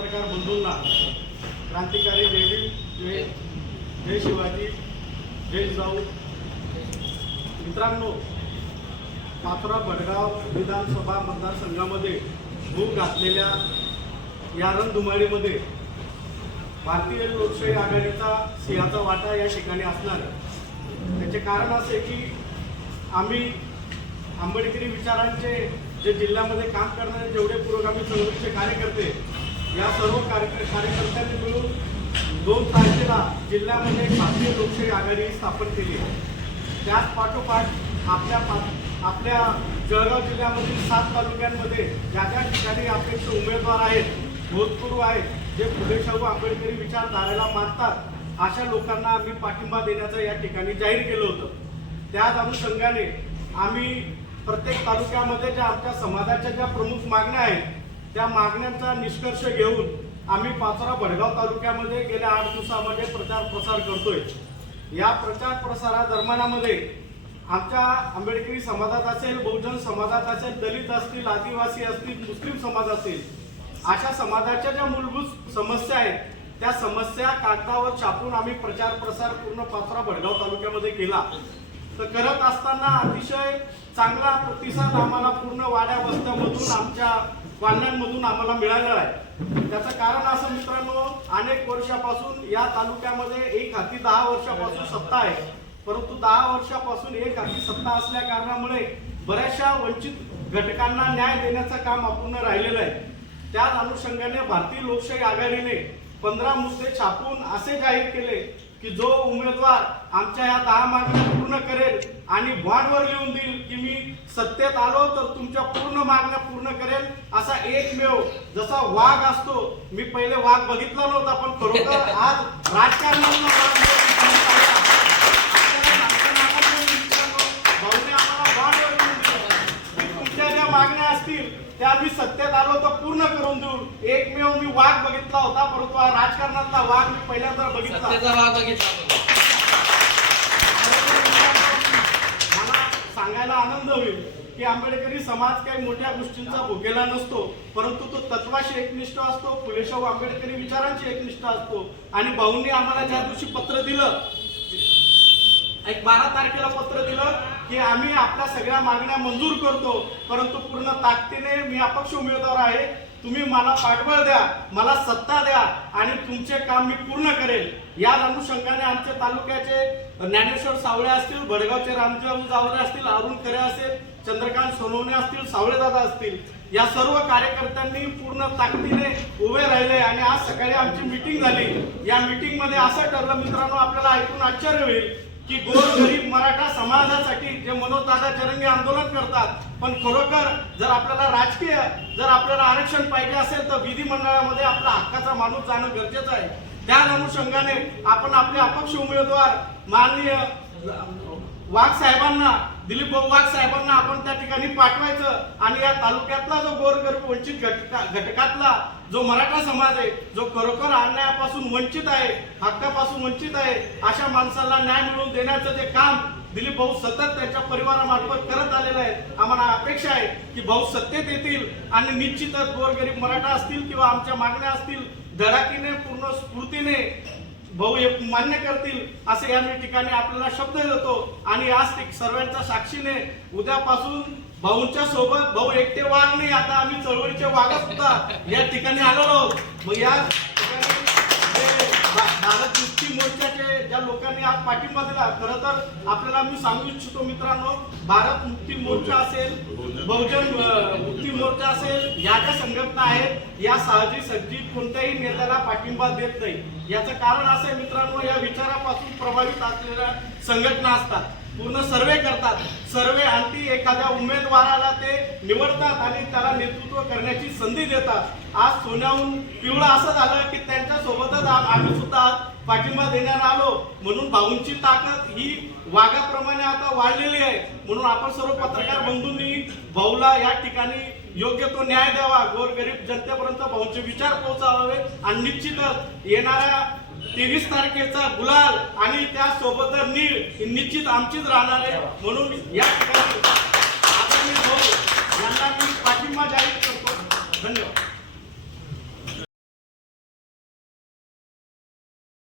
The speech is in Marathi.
पत्रकार बंधूंना क्रांतिकारी जय भीम, जय शिवाजी, जय जिजाऊ. मित्रांनो, पाचोरा भडगाव विधानसभा मतदारसंघामध्ये भूक घातलेल्या या रणधुमाळीमध्ये भारतीय लोकशाही आघाडीचा सिंहाचा वाटा या ठिकाणी असणार. त्याचे कारण असे की आम्ही आंबेडकरी विचारांचे जे जिल्ह्यामध्ये काम करणारे जेवढे पुरोगामी चळवळीचे कार्यकर्ते या सर्व कार्यकर्त्यांनी मिळून 2 तारखेला जिल्ह्यामध्ये भारतीय लोकशाही आघाडी स्थापन केली. त्याच पाठोपाठ आपल्या जळगाव जिल्ह्यामधील 7 तालुक्यांमध्ये ज्या ज्या ठिकाणी अपेक्ष उमेदवार आहेत, भूतपूर्व आहेत, जे फुले शाहू आंबेडकरी विचारधारेला मानतात अशा लोकांना आम्ही पाठिंबा देण्याचं या ठिकाणी जाहीर केलं होतं. त्याच अनुषंगाने आम्ही प्रत्येक तालुक्यामध्ये ज्या आमच्या समाजाच्या ज्या प्रमुख मागण्या आहेत त्या मागण्यांचा निष्कर्ष घेऊन आम्ही पाचोरा भडगाव तालुक्यामध्ये गेल्या 8 दिवसामध्ये प्रचार प्रसार करतोय. या प्रचार प्रसारादरम्यानामध्ये आमच्या आंबेडकरी समाजात असेल, बहुजन समाजात असेल, दलित असतील, आदिवासी असतील, मुस्लिम समाज असेल, अशा समाजाच्या ज्या मूलभूत समस्या आहेत त्या समस्या कागदावर छापून आम्ही प्रचार प्रसार पूर्ण पाचोरा भडगाव तालुक्यामध्ये केला. तर करत असताना अतिशय चांगला प्रतिसाद आम्हाला पूर्ण वाड्या वस्त्यामधून आमच्या वाल्यांमधून आम्हाला मिळालेला आहे. त्याचं कारण असं मित्रांनो, अनेक वर्षापासून या तालुक्यामध्ये एक हाती 10 वर्षापासून सत्ता आहे, परंतु 10 वर्षापासून एक हाती सत्ता असल्या कारणामुळे बऱ्याचशा वंचित घटकांना न्याय देण्याचं काम अपूर्ण राहिलेलं आहे. त्याच अनुषंगाने भारतीय लोकशाही आघाडीने 15 मुद्दे छापून असे जाहीर केले की जो उमेदवार आमच्या या 10 मागण्या पूर्ण करेल आणि बॉन्डवर लिहून देईल की मी सत्तेत आलो तर तुमच्या पूर्ण मागण्या पूर्ण करेल, असा एकमेव जसा वाघ असतो. मी पहिले वाघ बघितला नव्हता, पण खरोखर आज राजकारणातला वाघ तुमच्या ज्या मागण्या असतील त्या मी सत्तेत आलो तर पूर्ण करून देऊ. एकमेव मी वाघ बघितला होता, परंतु हा राजकारणातला वाघ मी पहिल्यांदा बघितला. मला सांगायला आनंद होईल की आंबेडकरी समाज काही मोठ्या गोष्टींचा भुकेला नसतो, परंतु तो तत्वाशी एकनिष्ठ असतो, फुले शाहू आंबेडकरी विचारांशी एकनिष्ठ असतो. आणि भाऊंनी आम्हाला ज्या दिवशी पत्र दिलं, एक 12 तारखेला पत्र दिलं की आम्ही आपल्या सगळ्या मागण्या मंजूर करतो, परंतु पूर्ण ताकदीने मी अपक्ष उमेदवार आहे, तुम्ही मला पाठबळ द्या, मला सत्ता द्या आणि तुमचे काम मी पूर्ण करेल. या अनुषंगाने आमच्या तालुक्याचे ज्ञानेश्वर सावळे असतील, भडगावचे रामदेव जावरे असतील, अरुण खरे असेल, चंद्रकांत सोनवणे असतील, सावळेदादा असतील, या सर्व कार्यकर्त्यांनी पूर्ण ताकदीने उभे राहिले. आणि आज सकाळी आमची मीटिंग झाली. या मीटिंग मध्ये असं ठरलं मित्रांनो, आपल्याला ऐकून आश्चर्य होईल की गोरगरीब मराठा समाजासाठी जे मनोजदादा जरंगे आंदोलन करतात, पण खरोखर जर आपल्याला आरक्षण पाहिजे असेल तर विधिमंडळामध्ये आपला हक्काचा माणूस जाणं गरजेचं आहे. त्या अनुषंगाने आपण आपले अपक्ष उमेदवार माननीय वाघ साहेबांना, दिलीप भाऊ वाघ साहेबांना आपण त्या ठिकाणी पाठवायचं आणि या तालुक्यातला जो गोरगरीब वंचित घटकातला जो मराठा समाज आहे, जो खरोखर अन्यायापासून वंचित आहे, हक्कापासून वंचित आहे, अशा माणसाला न्याय मिळवून देण्याचं जे काम दिलीप भाऊ सतत त्यांच्या परिवारामार्फत करत आलेलं आहे. आम्हाला अपेक्षा आहे की भाऊ सत्तेत येतील आणि निश्चितच गोरगरीब मराठा असतील किंवा आमच्या मागण्या असतील धडाकीने पूर्ण स्फूर्तीने भाऊ हे मान्य करतील, असे या ठिकाणी आपल्याला शब्द देतो. आणि आज सर्वांच्या साक्षीने उद्यापासून भाऊंच्या सोबत भाऊ एकटे वाघ नाही, आता आम्ही चळवळीचे वाघ सुद्धा या ठिकाणी आलो आहोत. मग या ठिकाणी भारत मुक्ती मोर्चाचे ज्या लोकांनी आज पाठिंबा दिला, खरं तर आपल्याला मी सांगू इच्छितो मित्रांनो, भारत मुक्ती मोर्चा असेल, बहुजन मुक्ती मोर्चा असेल, या ज्या संघटना आहेत या साहजिक कोणत्याही नेत्याला पाठिंबा देत नाही. याचं कारण असं आहे मित्रांनो, या विचारापासून प्रभावित असलेल्या संघटना असतात, पूर्ण सर्वे करतात, सर्वे अंती एखाद्या उमेदवाराला ते निवडतात आणि त्याला नेतृत्व करण्याची संधी देतात. आज सोन्याहून पिवळं असं झालं की त्यांच्या सोबतच आम्ही सुद्धा पाठिंबा देण्यात आलो. म्हणून भाऊंची ताकद ही वाघाप्रमाणे आता वाढलेली आहे. म्हणून आपण सर्व पत्रकार बंधूंनी भाऊला या ठिकाणी योग्य तो न्याय द्यावा, गोरगरीब जनतेपर्यंत भाऊंचे विचार पोहोचावे आणि निश्चितच येणाऱ्या 23 तारखेचा गुलाल आणि त्यासोबत नीळ निश्चित आमचीच राहणार आहे. म्हणून या ठिकाणी आता मी भाऊ यांना मी पाठिंबा जाहीर करतो. धन्यवाद.